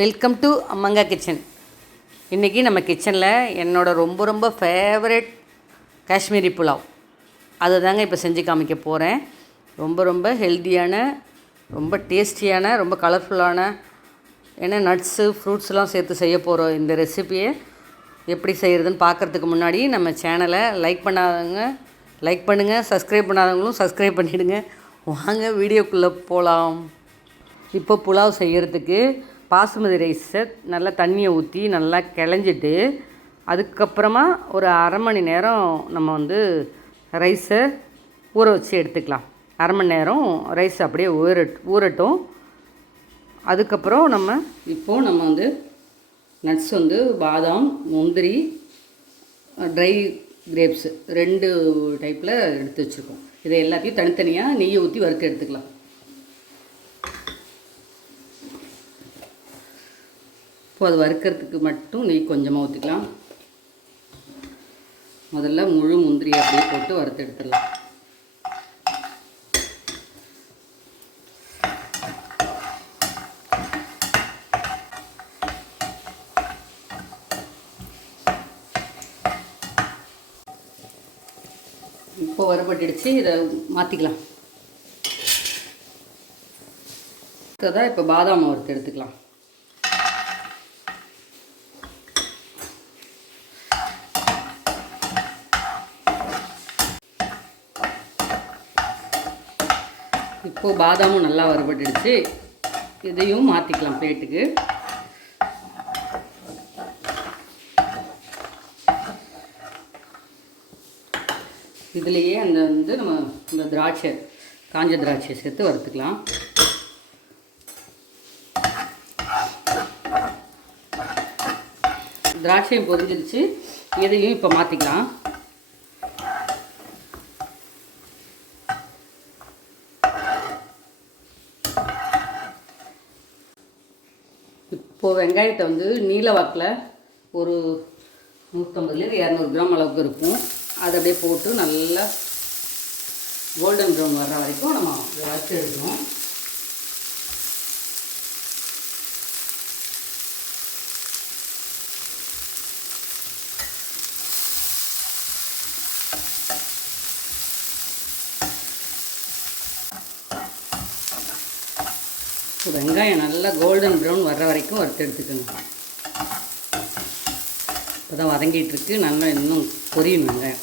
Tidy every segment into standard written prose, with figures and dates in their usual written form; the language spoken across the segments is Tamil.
Welcome to அம்மங்கா kitchen. இன்றைக்கி நம்ம கிச்சனில் என்னோடய ரொம்ப ஃபேவரட் காஷ்மீரி புலாவ் அதை தாங்க இப்போ செஞ்சு காமிக்க போகிறேன். ரொம்ப ஹெல்த்தியான, ரொம்ப டேஸ்டியான, ரொம்ப கலர்ஃபுல்லான, ஏன்னா நட்ஸு ஃப்ரூட்ஸ்லாம் சேர்த்து செய்ய போகிறோம். இந்த ரெசிபியை எப்படி செய்கிறதுன்னு பார்க்குறதுக்கு முன்னாடி நம்ம சேனலை லைக் பண்ணாதவங்க லைக் பண்ணுங்கள், சப்ஸ்கிரைப் பண்ணாதவங்களும் சப்ஸ்கிரைப் பண்ணிவிடுங்க. வாங்க வீடியோக்குள்ளே போகலாம். இப்போ புலாவ் செய்கிறதுக்கு பாசுமதி ரைஸை நல்லா தண்ணியை ஊற்றி நல்லா கிளஞ்சிட்டு, அதுக்கப்புறமா ஒரு அரை மணி நேரம் நம்ம ரைஸை ஊற வச்சு எடுத்துக்கலாம். அரை மணி நேரம் ரைஸ் அப்படியே ஊறட்டும். அதுக்கப்புறம் நம்ம நட்ஸ் பாதாம், முந்திரி, ட்ரை கிரேப்ஸு 2 டைப்பில் எடுத்து வச்சுருக்கோம். இதை எல்லாத்தையும் தனித்தனியாக நெய்யை ஊற்றி வறுத்து எடுத்துக்கலாம். இப்போ அது வறுக்கிறதுக்கு மட்டும் நெய் கொஞ்சமாக ஊற்றிக்கலாம். முதல்ல முழு முந்திரியை அப்படியே போட்டு வறுத்து எடுத்துடலாம். இப்போ வறுபட்டுடுச்சு, இதை மாற்றிக்கலாம். தான் இப்போ பாதாம் வறுத்து எடுத்துக்கலாம். இப்போது பாதாமும் நல்லா வறுபட்டுடுச்சு, இதையும் மாற்றிக்கலாம் பிளேட்டுக்கு. இதுலேயே நம்ம இந்த திராட்சை, காஞ்ச திராட்சை சேர்த்து வறுத்துக்கலாம். திராட்சையும் பொரிஞ்சிருச்சு, இதையும் இப்போ மாற்றிக்கலாம். இப்போது வெங்காயத்தை நீல வாக்கில் ஒரு 150 200 கிராம் அளவுக்கு இருக்கும். அதை அப்படியே போட்டு நல்லா கோல்டன் ப்ரௌன் வர்ற வரைக்கும் நம்ம வறுத்து எடுக்கணும். வெங்காயம் நல்லா கோல்டன் ப்ரௌன் வர்ற வரைக்கும் வறுத்து எடுத்துக்கணும். இப்போ தான் வதங்கிட்டுருக்கு, நல்லா இன்னும் பொரியணும் வெங்காயம்.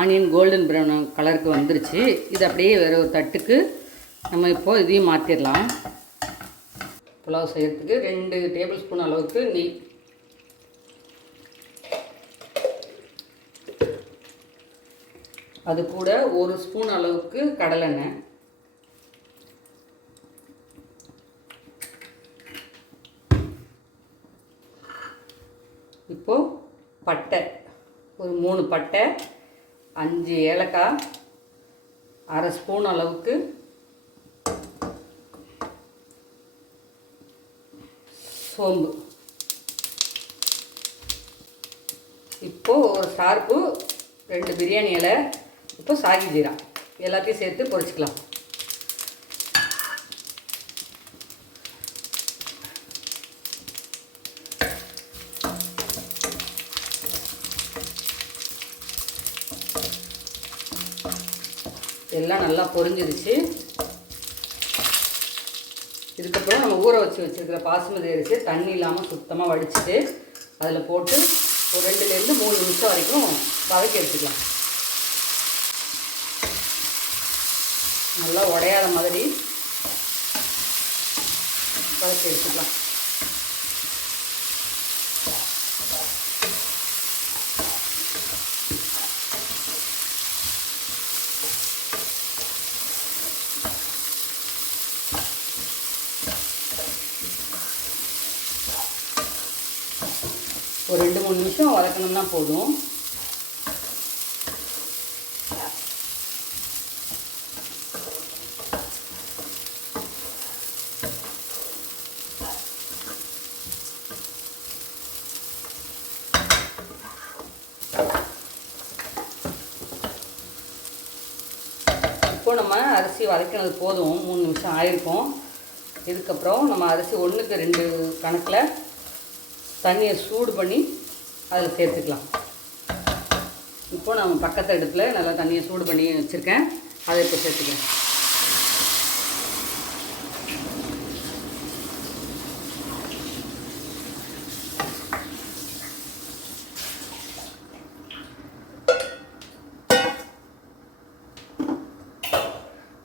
ஆனியன் கோல்டன் ப்ரௌன் கலருக்கு வந்துருச்சு. இது அப்படியே வேறு ஒரு தட்டுக்கு நம்ம இப்போது இதையும் மாற்றிடலாம். புலாவ் செய்கிறதுக்கு 2 டேபிள் ஸ்பூன் அளவுக்கு நெய், அது கூட 1 ஸ்பூன் அளவுக்கு கடலெண்ணெய், இப்போது பட்டை ஒரு 3 பட்டை, 5 ஏலக்காய், அரை ஸ்பூன் அளவுக்கு சோம்பு, இப்போது ஒரு ஷார்ப்பு 2 பிரியாணி இலை, இப்போ சாகி ஜீரா எல்லாத்தையும் சேர்த்து பொரிச்சிக்கலாம். எல்லாம் நல்லா பொரிஞ்சிருச்சு. இதுக்கப்புறம் நம்ம ஊற வச்சுருக்கிற பாசுமதி அரிசி தண்ணி இல்லாமல் சுத்தமாக வடிச்சிட்டு அதில் போட்டு ஒரு 2லேருந்து 3 நிமிஷம் வரைக்கும் வதக்கி எடுத்துக்கலாம். நல்லா உடையாத மாதிரி வதக்கி எடுத்துக்கலாம். ஒரு 2-3 நிமிஷம் வதக்கணும்னா போதும். இப்போ நம்ம அரிசி வதக்கினது போதும், 3 நிமிஷம் ஆயிருக்கும். இதுக்கப்புறம் நம்ம அரிசி 1க்கு 2 கணக்கில் தண்ணியை சூடு பண்ணி அதில் சேர்த்துக்கலாம். இப்போது நம்ம பக்கத்து அடுப்பில் நல்லா தண்ணியை சூடு பண்ணி வச்சுருக்கேன், அதை இப்போ சேர்த்துக்கிறேன்.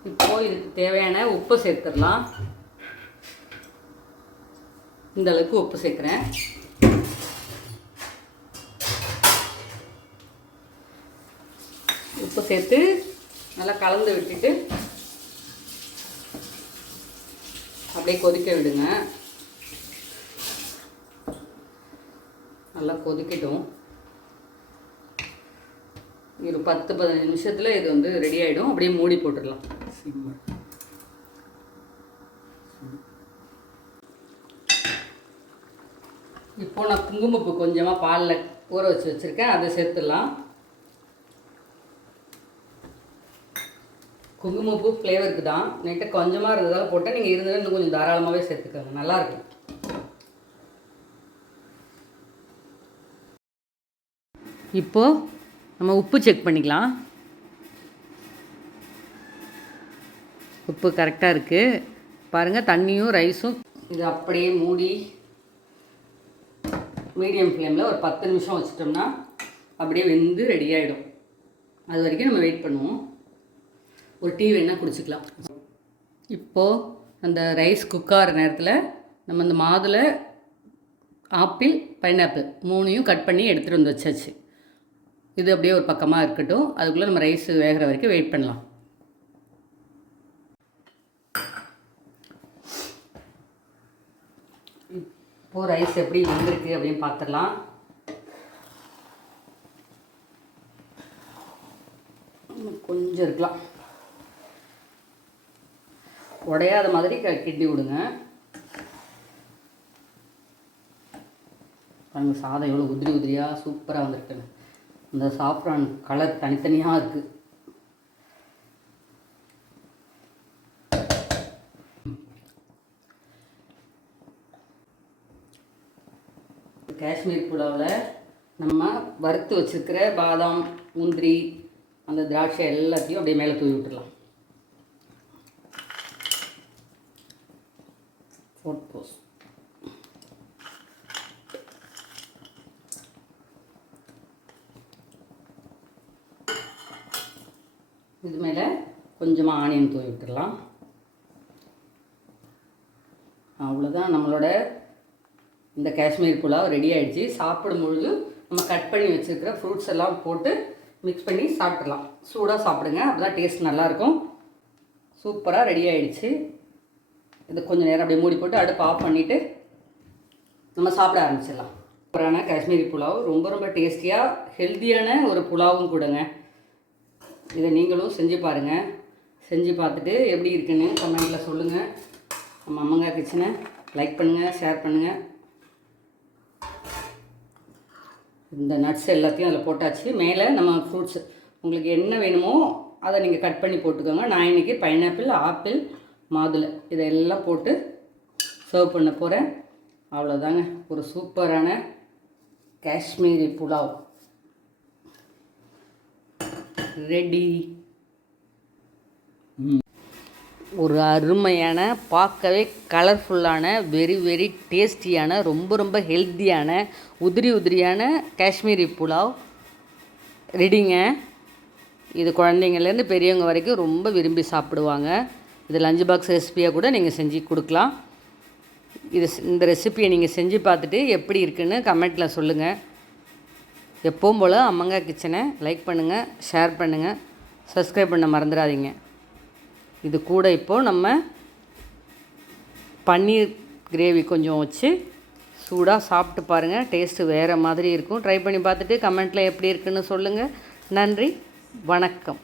இப்போது இதுக்கு தேவையான உப்பு சேர்த்துடலாம். இந்த அளவுக்கு உப்பு சேர்க்குறேன். உப்பு சேர்த்து நல்லா கலந்து விட்டுட்டு அப்படியே கொதிக்க விடுங்க. நல்லா கொதிக்கட்டும். ஒரு 10-15 நிமிஷத்தில் இது வந்து ரெடி ஆகிடும். அப்படியே மூடி போட்டுடலாம். இப்போது நான் குங்குமப்பூ கொஞ்சமாக பாலில் ஊற வச்சு வச்சுருக்கேன், அதை சேர்த்துடலாம். குங்குமப்பூ ஃப்ளேவருக்கு தான், நைட்டு கொஞ்சமாக இருந்ததால் போட்டால், நீங்கள் இருந்தது இன்னும் கொஞ்சம் தாராளமாகவே சேர்த்துக்கோங்க, நல்லாயிருக்கும். இப்போது நம்ம உப்பு செக் பண்ணிக்கலாம். உப்பு கரெக்டாக இருக்குது பாருங்கள். தண்ணியும் ரைஸும் இது அப்படியே மூடி மீடியம் ஃப்ளேமில் ஒரு 10 நிமிஷம் வச்சிட்டோம்னா அப்படியே வெந்து ரெடி ஆகிடும். அது வரைக்கும் நம்ம வெயிட் பண்ணுவோம். ஒரு டீ வேணால் குடிச்சிக்கலாம். இப்போது அந்த ரைஸ் குக் ஆகிற நேரத்தில் நம்ம இந்த மாதுளை, ஆப்பிள், பைனாப்பிள் 3யும் கட் பண்ணி எடுத்துகிட்டு வந்து வச்சாச்சு. இது அப்படியே ஒரு பக்கமாக இருக்கட்டும். அதுக்குள்ளே நம்ம ரைஸ் வேகிற வரைக்கும் வெயிட் பண்ணலாம். இப்போது ரைஸ் எப்படி வந்திருக்கு அப்படின்னு பார்த்துடலாம். கொஞ்சம் இருக்கலாம், உடையாத மாதிரி கிண்டி விடுங்க. பாருங்க சாதம் எவ்வளோ உதிரி உதிரியாக சூப்பராக வந்துருக்குன்னு. இந்த சாஃப்ரான் கலர் தனித்தனியாக இருக்குது. காஷ்மீர் புலாவில் நம்ம வறுத்து வச்சுருக்கிற பாதாம், முந்திரி, அந்த திராட்சை எல்லாத்தையும் அப்படியே மேலே தூவி விட்டுடலாம். போஸ் இது மேலே கொஞ்சமாக ஆனியன் தூவி விட்டுடலாம். அவ்வளோதான், நம்மளோட இந்த காஷ்மீர் புலாவ் ரெடி ஆகிடுச்சு. சாப்பிடும்பொழுது நம்ம கட் பண்ணி வச்சுருக்கிற ஃப்ரூட்ஸ் எல்லாம் போட்டு மிக்ஸ் பண்ணி சாப்பிட்றலாம். சூடாக சாப்பிடுங்க, அப்போதான் டேஸ்ட் நல்லாயிருக்கும். சூப்பராக ரெடி ஆகிடுச்சு. இது கொஞ்சம் நேரம் அப்படியே மூடி போட்டு அடுப்பு ஆஃப் பண்ணிவிட்டு நம்ம சாப்பிட ஆரம்பிச்சிடலாம். சூப்பரான காஷ்மீரி புலாவ், ரொம்ப ரொம்ப டேஸ்டியாக ஹெல்த்தியான ஒரு புலாவும் கூடங்க. இதை நீங்களும் செஞ்சு பாருங்கள். செஞ்சு பார்த்துட்டு எப்படி இருக்குன்னு கமெண்ட்டில் சொல்லுங்கள். நம்ம அம்மங்கா கிச்சனை லைக் பண்ணுங்கள், ஷேர் பண்ணுங்கள். இந்த நட்ஸ் எல்லாத்தையும் அதில் போட்டாச்சு. மேலே நம்ம ஃப்ரூட்ஸ் உங்களுக்கு என்ன வேணுமோ அதை நீங்கள் கட் பண்ணி போட்டுக்கோங்க. நான் இன்றைக்கி பைனாப்பிள், ஆப்பிள், மாதுளை இதெல்லாம் போட்டு சர்வ் பண்ண போகிறேன். அவ்வளோதாங்க, ஒரு சூப்பரான காஷ்மீரி புலாவ் ரெடி. ஒரு அருமையான, பார்க்கவே கலர்ஃபுல்லான, வெரி வெரி டேஸ்டியான, ரொம்ப ரொம்ப ஹெல்த்தியான, உதிரியான காஷ்மீரி புலாவ் ரெடிங்க. இது குழந்தைங்கள்லேருந்து பெரியவங்க வரைக்கும் ரொம்ப விரும்பி சாப்பிடுவாங்க. இது லஞ்ச் பாக்ஸ் ரெசிபியாக கூட நீங்கள் செஞ்சு கொடுக்கலாம். இந்த ரெசிபியை நீங்கள் செஞ்சு பார்த்துட்டு எப்படி இருக்குன்னு கமெண்ட்டில் சொல்லுங்கள். எப்பவும் போல் அம்மங்கா கிச்சனை லைக் பண்ணுங்கள், ஷேர் பண்ணுங்கள், சப்ஸ்கிரைப் பண்ண மறந்துடாதீங்க. இது கூட இப்போது நம்ம பன்னீர் கிரேவி கொஞ்சம் வச்சு சூடாக சாப்பிட்டு பாருங்கள். டேஸ்ட்டு வேறு மாதிரி இருக்கும். ட்ரை பண்ணி பார்த்துட்டு கமெண்ட்டில் எப்படி இருக்குன்னு சொல்லுங்கள். நன்றி, வணக்கம்.